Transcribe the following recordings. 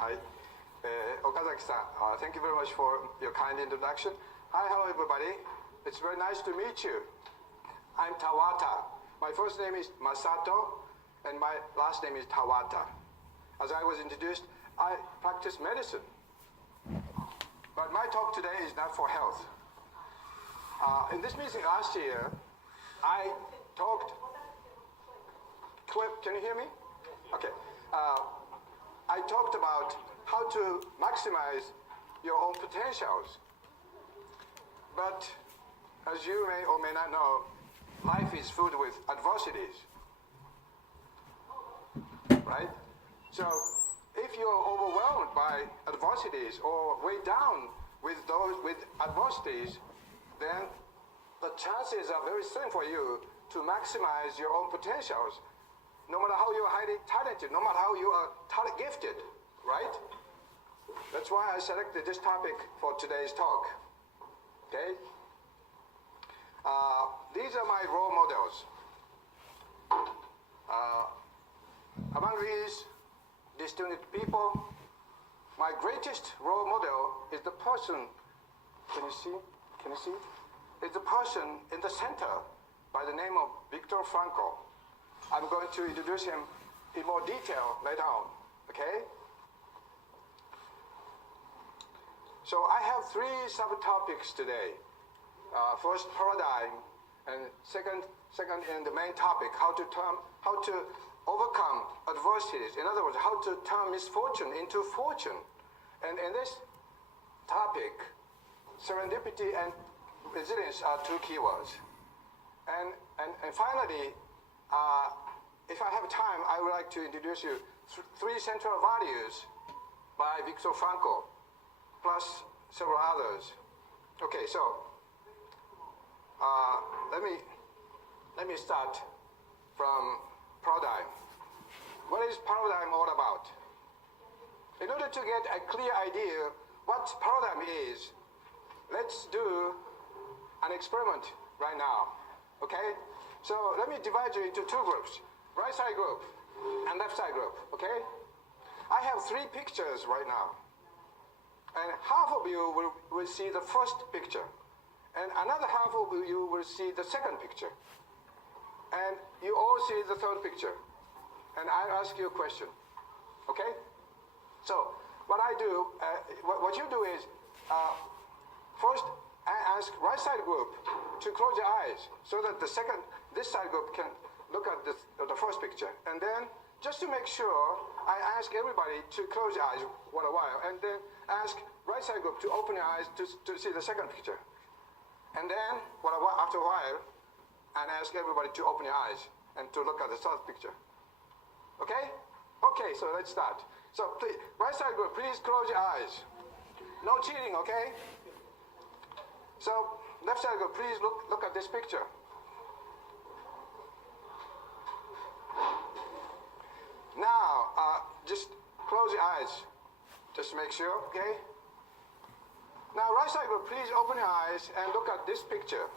Hi. Okazaki-san, thank you very much for your kind introduction. Hi, hello everybody. It's very nice to meet you. I'm Tawata. My first name is Masato, and my last name is Tawata. As I was introduced, I practice medicine. But my talk today is not for health. In this meeting last year, I talked... Can you hear me? Okay. I talked about how to maximize your own potentials. But as you may or may not know, life is filled with adversities. Right? So if you're overwhelmed by adversities or weighed down with adversities, then the chances are very slim for you to maximize your own potentials. No matter how you are highly talented, no matter how you are gifted, right? That's why I selected this topic for today's talk. Okay? These are my role models. Among these distinguished people, my greatest role model is the person, can you see? Is the person in the center by the name of Viktor Frankl. I'm going to introduce him in more detail later on, okay? So I have three subtopics today. First, paradigm, and second, in the main topic, how to overcome adversities. In other words, how to turn misfortune into fortune. And in this topic, serendipity and resilience are two keywords. And finally, if I have time, I would like to introduce you three central values by Viktor Frankl, plus several others. Okay, so let me start from paradigm. What is paradigm all about? In order to get a clear idea what paradigm is, let's do an experiment right now. Okay? So let me divide you into two groups, right side group and left side group, okay? I have three pictures right now. And half of you will see the first picture. And another half of you will see the second picture. And you all see the third picture. And I ask you a question, okay? So what I do, what you do is, first I ask right side group to close your eyes so that this side group can look at the first picture. And then, just to make sure, I ask everybody to close your eyes for a while, and then ask right side group to open your eyes to see the second picture. And then, after a while, I ask everybody to open your eyes and to look at the third picture. Okay? Okay, so let's start. So please, right side group, please close your eyes. No cheating, okay? So, left side group, please look at this picture. Now, just close your eyes, just to make sure, okay? Now, right side group, please open your eyes and look at this picture.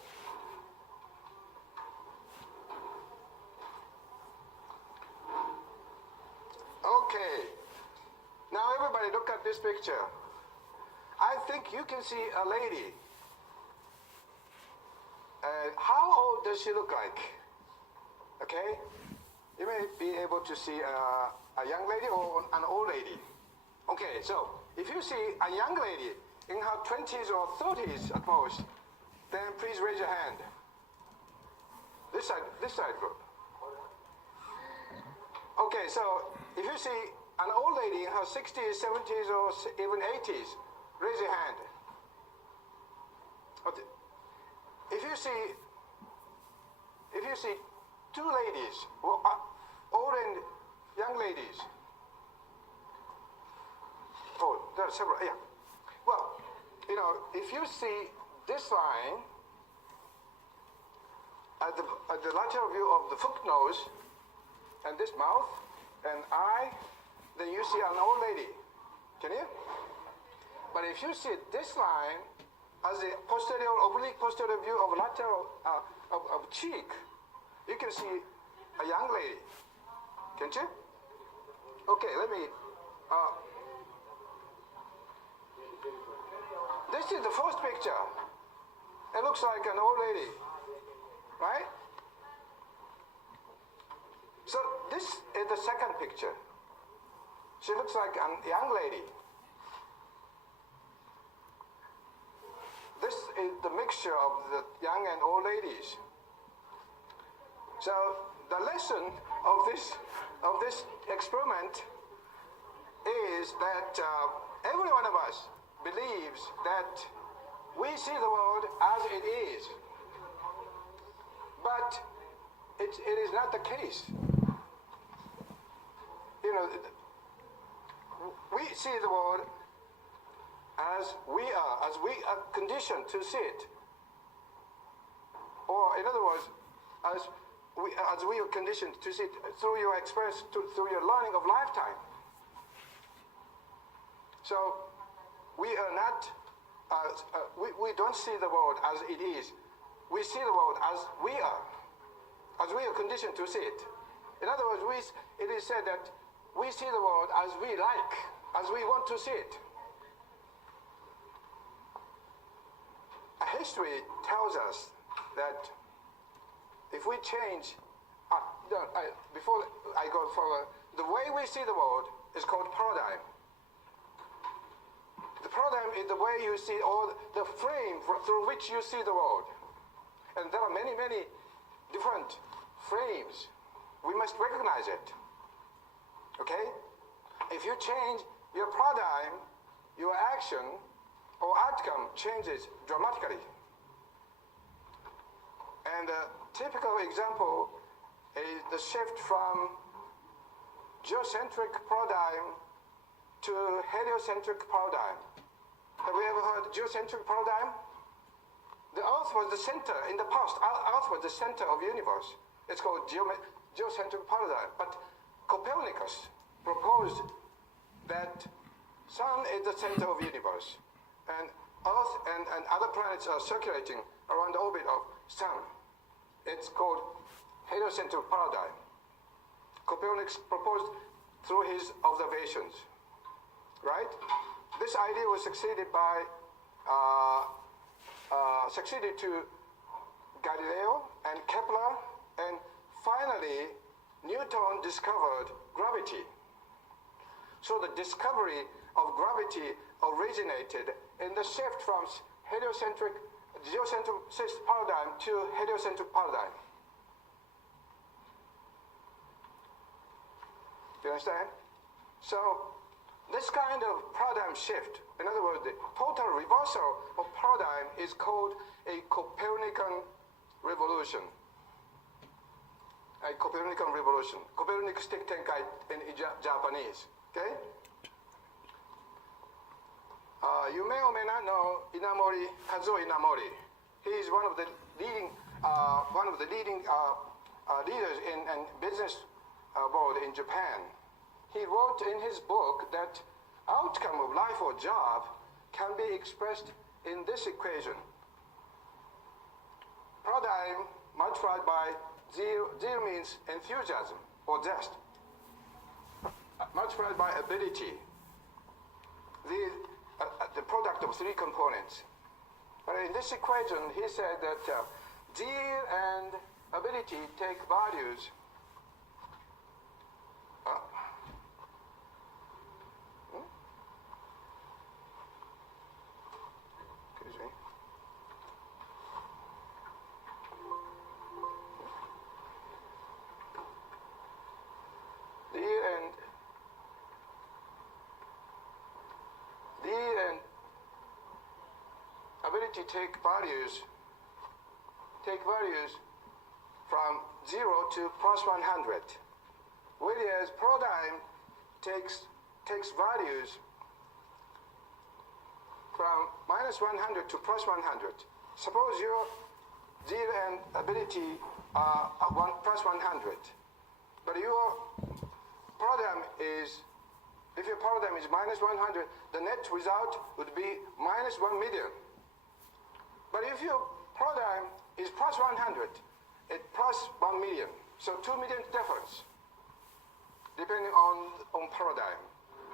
Okay. Now, everybody look at this picture. I think you can see a lady. How old does she look like? Okay? You may be able to see a young lady or an old lady. Okay, so if you see a young lady in her 20s or 30s at most, then please raise your hand. This side group. Okay, so if you see an old lady in her 60s, 70s, or even 80s, raise your hand. Okay. If you see two ladies, old and young ladies. Oh, there are several, yeah. Well, you know, if you see this line at the lateral view of the hook nose and this mouth and eye, then you see an old lady. Can you? But if you see this line as a posterior, oblique posterior view of lateral of cheek, you can see a young lady. Can't you? Okay, let me This is the first picture. It looks like an old lady, right? So this is the second picture. She looks like a young lady. This is the mixture of the young and old ladies. So the lesson of this experiment is that every one of us believes that we see the world as it is, but it is not the case. You know, we see the world as we are conditioned to see it, or in other words, as we are conditioned to see it through your experience, through your learning of lifetime. So we are not, we don't see the world as it is. We see the world as we are conditioned to see it. In other words, it is said that we see the world as we like, as we want to see it. History tells us that if we change, before I go forward, the way we see the world is called paradigm. The paradigm is the way you see, or the frame through which you see the world. And there are many, many different frames. We must recognize it. Okay? If you change your paradigm, your action or outcome changes dramatically. And a typical example is the shift from geocentric paradigm to heliocentric paradigm. Have we ever heard geocentric paradigm? The Earth was the center in the past. Earth was the center of the universe. It's called geocentric paradigm. But Copernicus proposed that Sun is the center of the universe, and Earth and other planets are circulating around the orbit of Sun. It's called heliocentric paradigm. Copernicus proposed through his observations, right? This idea was succeeded to Galileo and Kepler, and finally Newton discovered gravity. So the discovery of gravity originated in the shift from geocentric paradigm to heliocentric paradigm. Do you understand? So this kind of paradigm shift, in other words, the total reversal of paradigm, is called a Copernican revolution. A Copernican revolution. Copernicus Tenkai in Japanese. Okay? You may or may not know Kazuo Inamori. He is one of the leading leaders in business world in Japan. He wrote in his book that outcome of life or job can be expressed in this equation. Paradigm multiplied by zero means enthusiasm or zest, multiplied by ability, the product of three components. But in this equation, he said that zeal and ability take values. Excuse me. Zeal and ability take values from 0 to plus 100, whereas paradigm takes values from minus 100 to plus 100. Suppose your zeal and ability are plus 100, but your paradigm is, if your paradigm is minus 100, the net result would be minus 1 million. But if your paradigm is plus 100, it's plus 1 million. So 2 million difference, depending on paradigm.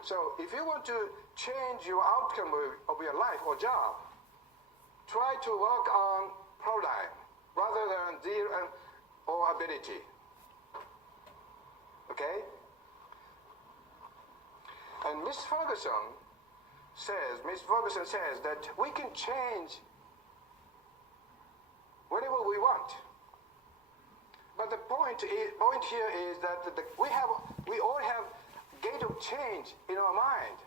So if you want to change your outcome of your life or job, try to work on paradigm rather than zeal or ability. Okay? And Miss Ferguson says that we can change whatever we want. But the point here is that we all have gate of change in our mind.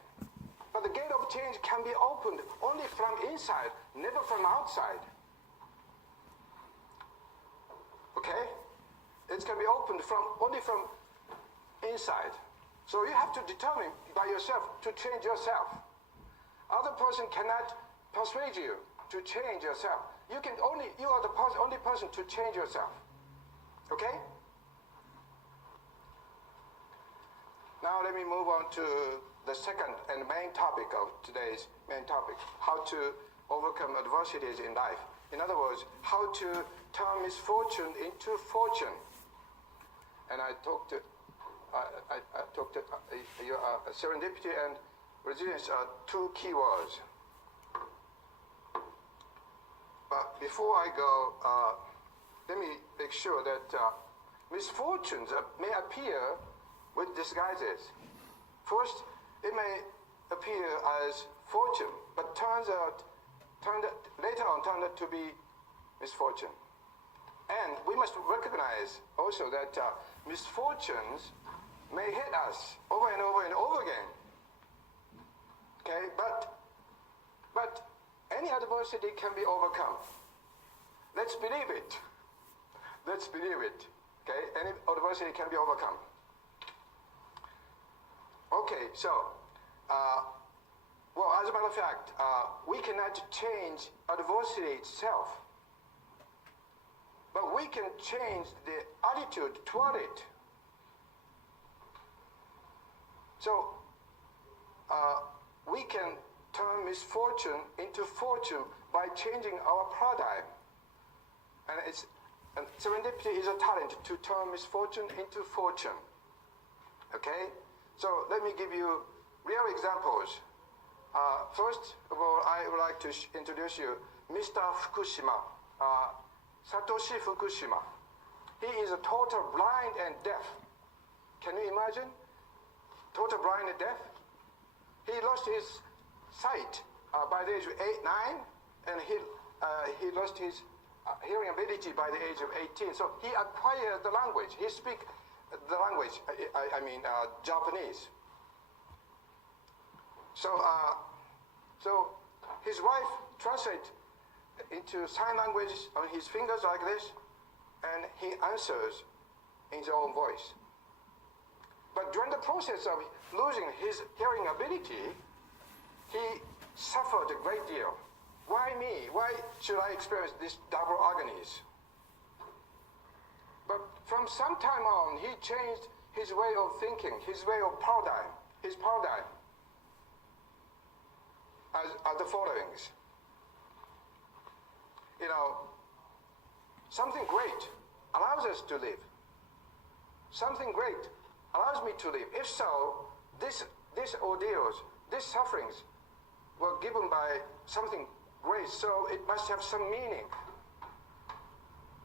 But the gate of change can be opened only from inside, never from outside. Okay? It can be opened only from inside. So you have to determine by yourself to change yourself. Other person cannot persuade you to change yourself. You are the only person to change yourself. Okay? Now let me move on to the second and main topic of today's main topic, how to overcome adversities in life. In other words, how to turn misfortune into fortune. And I talked serendipity and resilience are two key words. But before I go, let me make sure that misfortunes may appear with disguises. First, it may appear as fortune, but later on turned out to be misfortune. And we must recognize also that misfortunes may hit us over and over and over again. Okay, but any adversity can be overcome. Let's believe it. Let's believe it. Okay, any adversity can be overcome. Okay, so, as a matter of fact, we cannot change adversity itself, but we can change the attitude toward it. So, we can turn misfortune into fortune by changing our paradigm. And serendipity is a talent to turn misfortune into fortune. Okay? So let me give you real examples. First of all, I would like to introduce you Mr. Fukushima, Satoshi Fukushima. He is a total blind and deaf. Can you imagine? Total blind and deaf? He lost his sight by the age of 9, and he lost his hearing ability by the age of 18. So he acquired the language. He speaks the language, Japanese. So his wife translates into sign language on his fingers like this, and he answers in his own voice. But during the process of losing his hearing ability, he suffered a great deal. Why me? Why should I experience this double agonies? But from some time on, he changed his way of thinking, his way of paradigm, his paradigm as the followings. Something great allows us to live. Something great allows me to live. If so, these ordeals, these sufferings were given by something great, so it must have some meaning.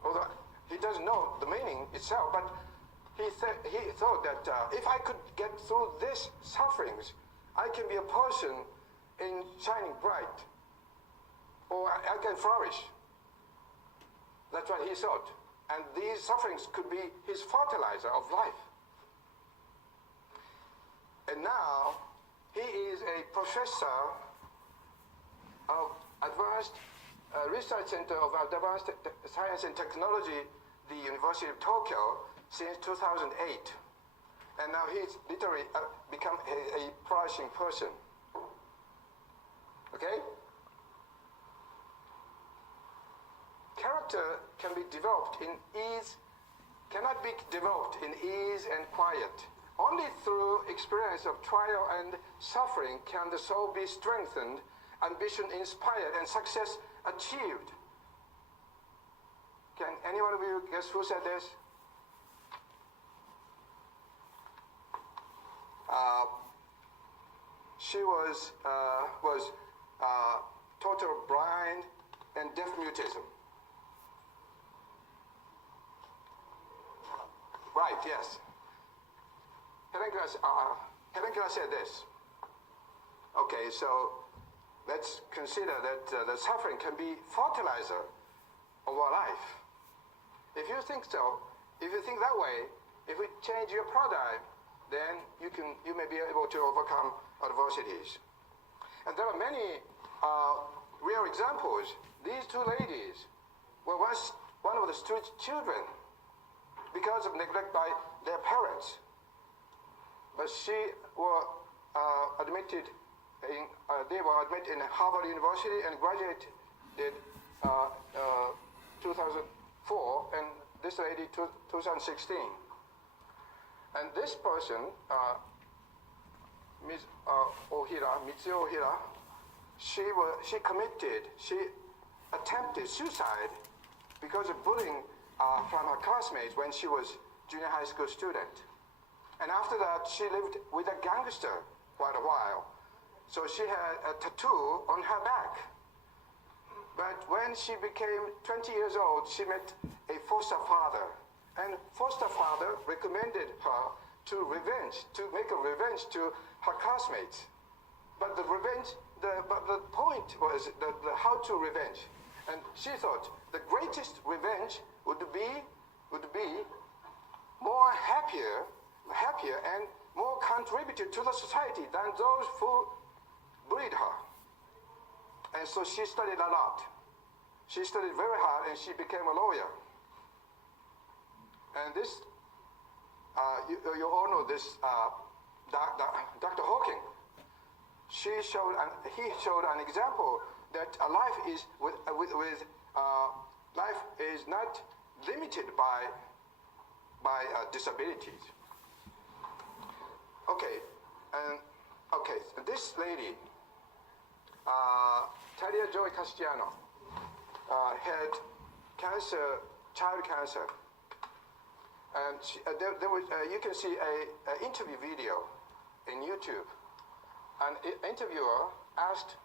Although he doesn't know the meaning itself, but he thought that if I could get through these sufferings, I can be a person in shining bright, or I can flourish. That's what he thought. And these sufferings could be his fertilizer of life. And now, he is a professor of Advanced Research Center of Advanced Science and Technology, the University of Tokyo, since 2008. And now he's literally become a flourishing person. Okay? Character can be developed in ease, cannot be developed in ease and quiet. Only through experience of trial and suffering can the soul be strengthened, ambition inspired, and success achieved. Can any one of you guess who said this? she was total blind and deaf mutism. Right, yes. Helen Keller said this. Okay, so let's consider that the suffering can be fertilizer of our life. If you think so, if you think that way, if we change your paradigm, then you may be able to overcome adversities. And there are many real examples. These two ladies were once one of the street children because of neglect by their parents. But they were admitted in Harvard University and graduated 2004, and this lady 2016. And this person, Ms. Mitsuo Ohira, she attempted suicide because of bullying from her classmates when she was junior high school student. And after that, she lived with a gangster quite a while. So she had a tattoo on her back. But when she became 20 years old, she met a foster father. And foster father recommended her to make a revenge to her classmates. But the point was how to revenge. And she thought the greatest revenge would be more happier and more contributed to the society than those who bullied her. And so she studied a lot. She studied very hard, and she became a lawyer. And this, you all know this, Dr. Hawking. He showed an example that life is life is not limited by disabilities. Okay, this lady, Talia Joy Castellano, had cancer, child cancer, and you can see an interview video in YouTube. An interviewer asked,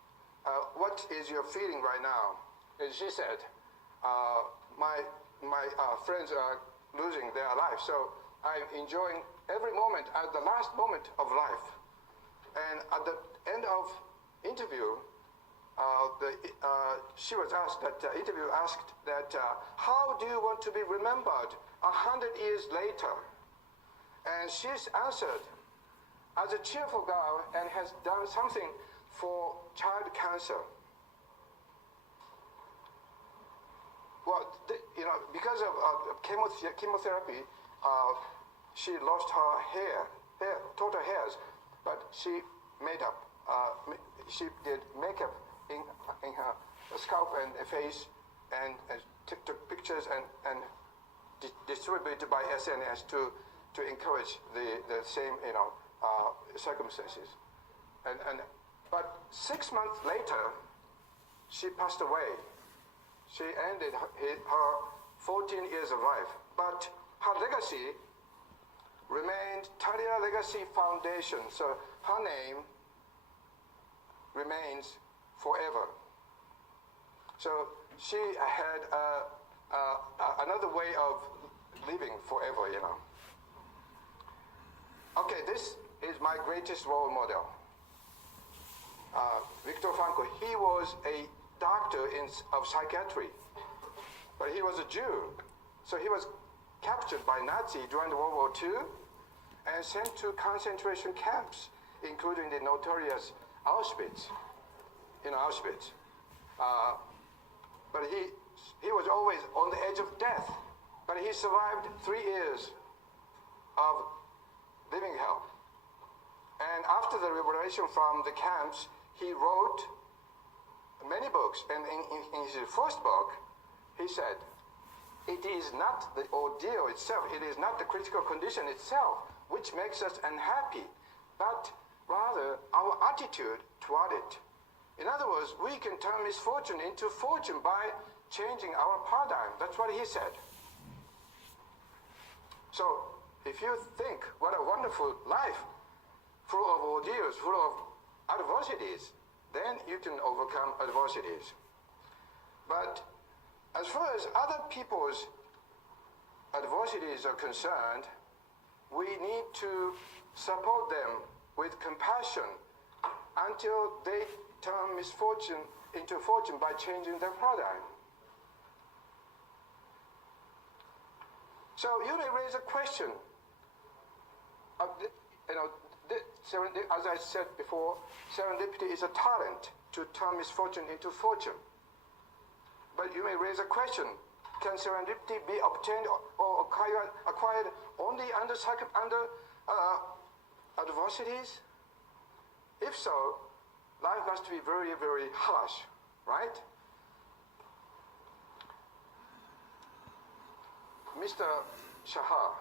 "What is your feeling right now?" And she said, "My friends are losing their life, so I'm enjoying every moment as the last moment of life." And at the end of interview, she was asked, the interview asked that, "How do you want to be remembered 100 years later?" And she answered, "As a cheerful girl and has done something for child cancer." Well, because of chemotherapy, she lost her hair, total hairs, but she made up. She did makeup in her scalp and face, and took pictures and distributed by SNS to encourage the same circumstances. But 6 months later, she passed away. She ended her 14 years of life, but her legacy remained Talia Legacy Foundation. So her name remains forever. So she had another way of living forever, Okay, this is my greatest role model. Viktor Frankl. He was a doctor of psychiatry, but he was a Jew. So he was captured by Nazi during the World War II and sent to concentration camps, including the notorious Auschwitz. But he was always on the edge of death. But he survived 3 years of living hell. And after the liberation from the camps, he wrote many books. And in his first book, he said, "It is not the ordeal itself, it is not the critical condition itself which makes us unhappy, but rather our attitude toward it." In other words, we can turn misfortune into fortune by changing our paradigm. That's what he said. So if you think what a wonderful life, full of ordeals, full of adversities, then you can overcome adversities. But as far as other people's adversities are concerned, we need to support them with compassion until they turn misfortune into fortune by changing their paradigm. So you may raise a question of as I said before, serendipity is a talent to turn misfortune into fortune. But you may raise a question: can serendipity be obtained or acquired only under adversities? If so, life must be very, very harsh, right? Mr. Shahar,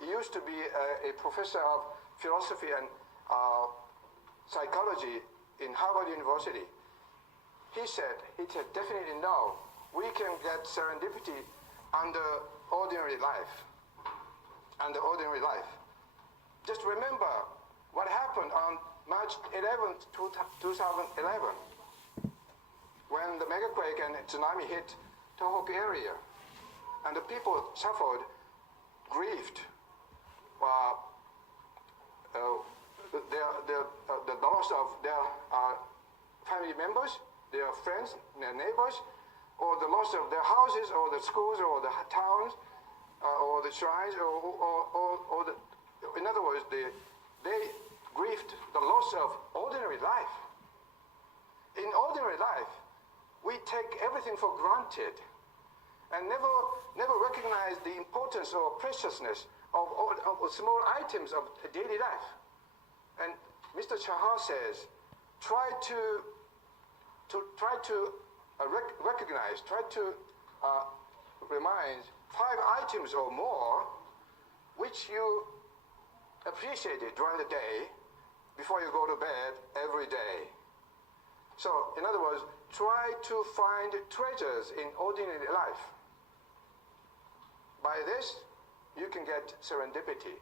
he used to be a professor of philosophy and psychology in Harvard University. He said definitely no, we can get serendipity under ordinary life. Under ordinary life. Just remember what happened on March 11th, 2011, when the megaquake and tsunami hit Tohoku area, and the people suffered, grieved, the loss of their family members, their friends, their neighbors, or the loss of their houses, or the schools, or the towns, or the shrines, or in other words, they grieved the loss of ordinary life. In ordinary life, we take everything for granted and never recognize the importance or preciousness of small items of daily life. And Mr. Chahar says, try to recognize, try to remind 5 items or more which you appreciated during the day before you go to bed every day. So, in other words, try to find treasures in ordinary life. By this, you can get serendipity.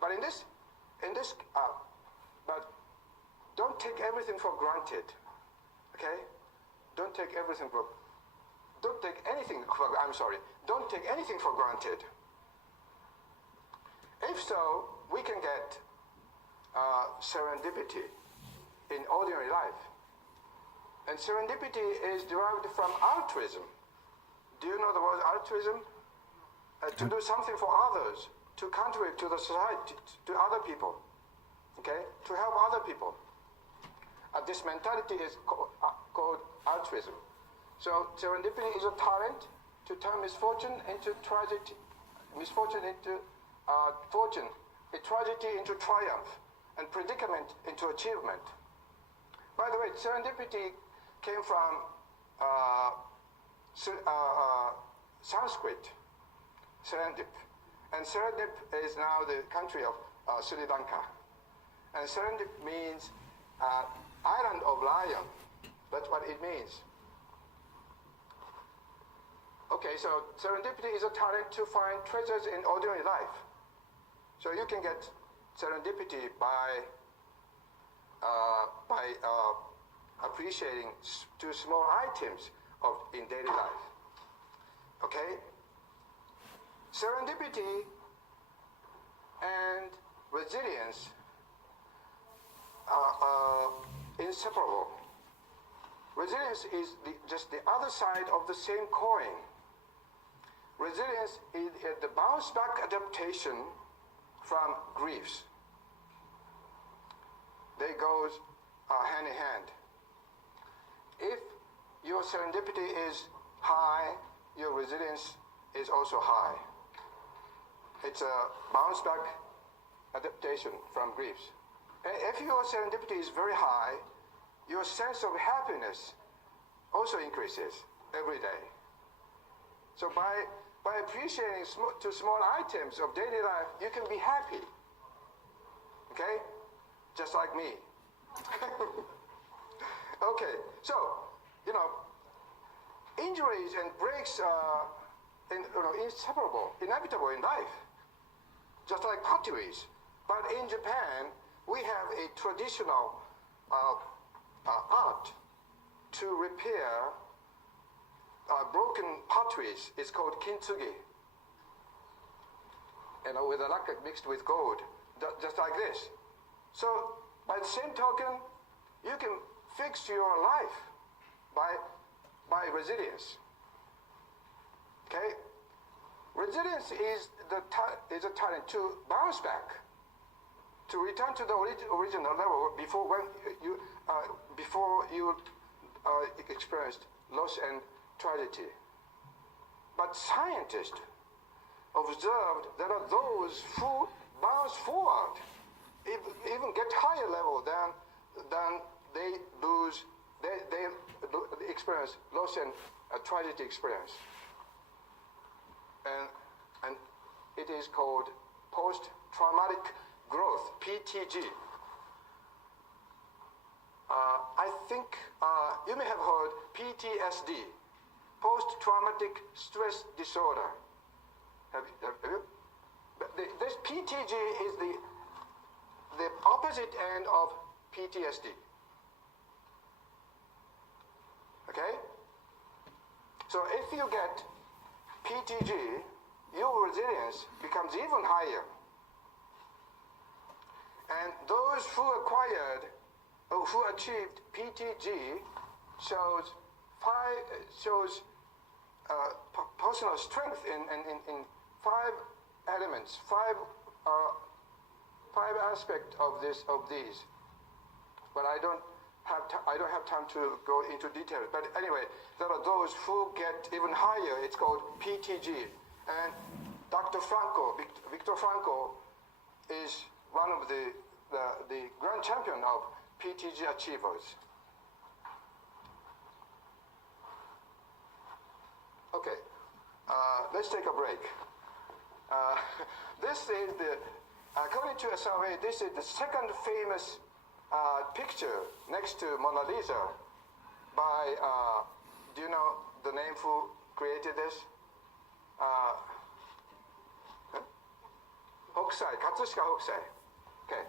But but don't take everything for granted. Okay? Don't take anything for granted. If so, we can get serendipity in ordinary life. And serendipity is derived from altruism. Do you know the word altruism? To do something for others, to contribute to the society, to other people, okay? To help other people. This mentality is called altruism. So serendipity is a talent to turn misfortune into tragedy, misfortune into fortune, a tragedy into triumph, and predicament into achievement. By the way, serendipity came from Sanskrit, Serendip. And Serendip is now the country of Sri Lanka. And Serendip means island of lion. That's what it means. Okay, so serendipity is a talent to find treasures in ordinary life. So you can get serendipity by appreciating 2 small items in daily life. Okay? Serendipity and resilience are inseparable. Resilience is just the other side of the same coin. Resilience is the bounce back adaptation from griefs. They go hand in hand. If your serendipity is high, your resilience is also high. It's a bounce back adaptation from griefs. And if your serendipity is very high, your sense of happiness also increases every day. So by appreciating 2 small items of daily life, you can be happy. Okay? Just like me. Okay, so, injuries and breaks are inseparable, inevitable in life. Just like potteries. But in Japan, we have a traditional art to repair broken potteries is called kintsugi. With a lacquer mixed with gold, just like this. So, by the same token, you can fix your life by resilience. Okay? Resilience is a talent to bounce back, to return to the original level before you experienced loss and tragedy. But scientists observed there are those who bounce forward, even get higher level than they experience loss and tragedy experience. And it is called post-traumatic growth, PTG. I think you may have heard PTSD, post-traumatic stress disorder. Have you? This PTG is the opposite end of PTSD. Okay? So if you get PTG, your resilience becomes even higher. And those who achieved PTG shows personal strength in five elements, five aspects of these. But I don't have time to go into details. But anyway, there are those who get even higher. It's called PTG. And Dr. Franco, Viktor Frankl, is one of the grand champion of PTG achievers. Okay, let's take a break. This is according to a survey, this is the second famous picture next to Mona Lisa by, do you know the name who created this? Hokusai, Katsushika Hokusai. Okay,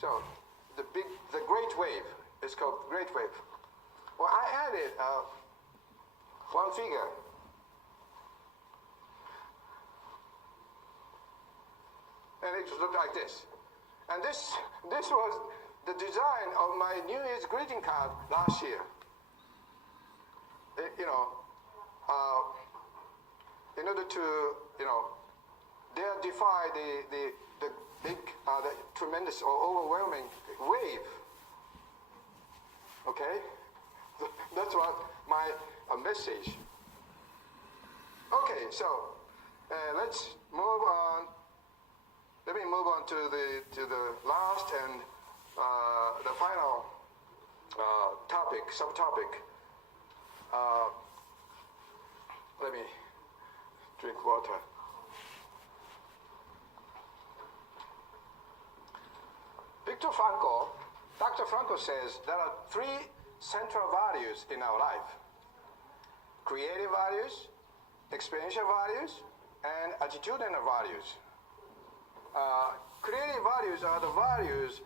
so the Great Wave is called Great Wave. Well, I added one figure. And it looked like this. And this was the design of my New Year's greeting card last year. In order to, dare defy the big, the tremendous or overwhelming wave. Okay? That's what my message. Okay, so let's move on. Let me move on to the last and the final subtopic. Let me drink water. Dr. Frankl says there are three central values in our life: creative values, experiential values, and attitudinal values. Creative values are the values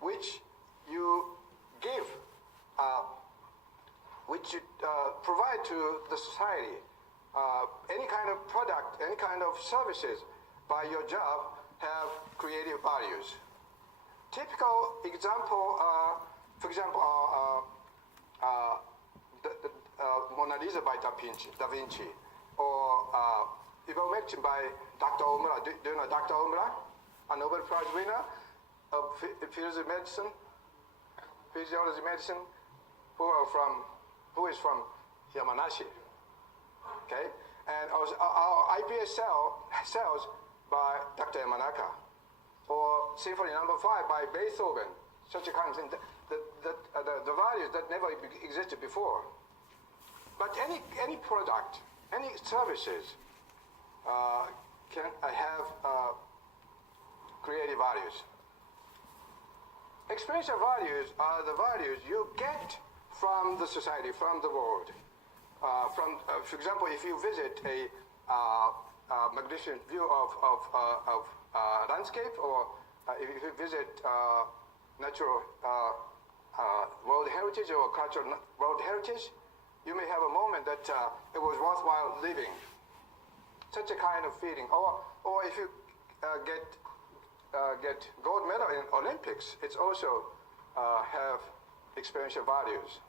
which you give, which you provide to the society. Any kind of product, any kind of services by your job have creative values. Typical example, for example, Mona Lisa by Da Vinci, or evaluation by Dr. Omura. Do you know Dr. Omura? A Nobel Prize winner of physiology medicine, who is from Yamanashi. Okay? And also our iPS cells by Dr. Yamanaka, or Symphony No. 5 by Beethoven. Such a kind of thing. The values that never existed before. But any product, any services can have creative values. Experiential values are the values you get from the society, from the world. For example, if you visit a magnificent view of landscape, or if you visit natural world heritage or cultural world heritage, you may have a moment that it was worthwhile living. Such a kind of feeling. Or if you get gold medal in Olympics, it's also have experiential values.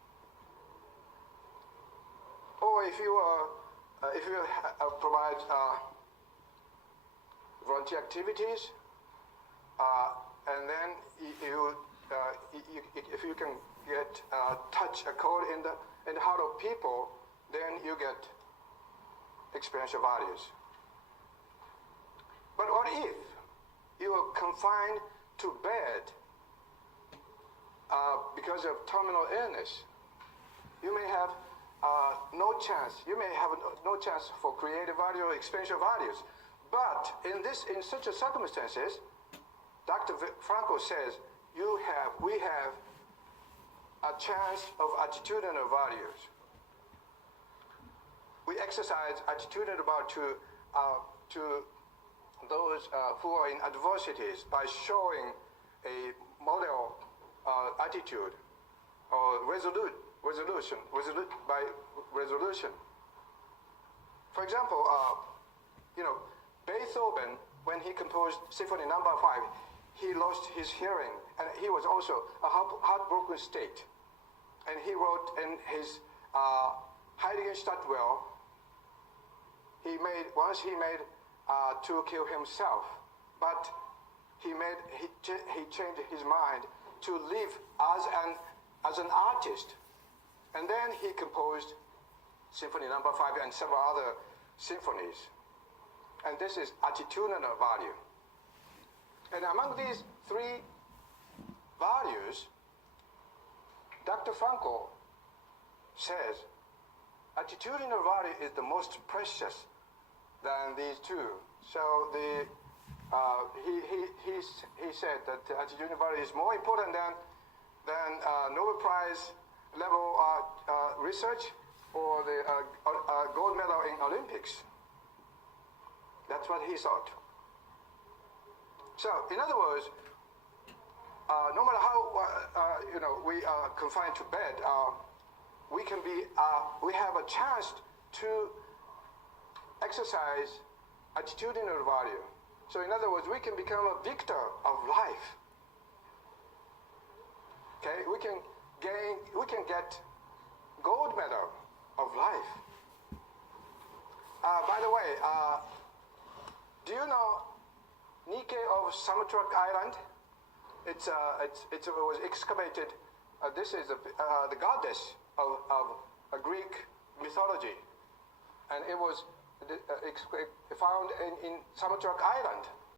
Or if you provide volunteer activities, and then if you can get touch a chord in the heart of people, then you get experiential values. But what if you are confined to bed because of terminal illness? You may have no chance. You may have no chance for creative value or experiential values. But in such a circumstances, Dr. Franco says we have a chance of attitudinal values. We exercise attitudinal value to those who are in adversities by showing a model attitude or resolution by resolution. For example, Beethoven, when he composed Symphony No. 5, he lost his hearing, and he was also a heartbroken state. And he wrote in his Heiligenstadtwell, he made to kill himself, but he changed his mind to live as an artist, and then he composed Symphony No. 5 and several other symphonies. And this is attitudinal value. And among these three values, Dr. Franco says attitudinal value is the most precious than these two. So he said that attitudinal value is more important than Nobel Prize level research or the gold medal in Olympics. That's what he thought. So, in other words, no matter how we are confined to bed, we have a chance to exercise attitudinal value. So, in other words, we can become a victor of life. Okay, we can get gold medal of life. By the way, do you know Nike of Samotrak Island? It was excavated. This is the goddess of Greek mythology, and it was found in Samotrak Island.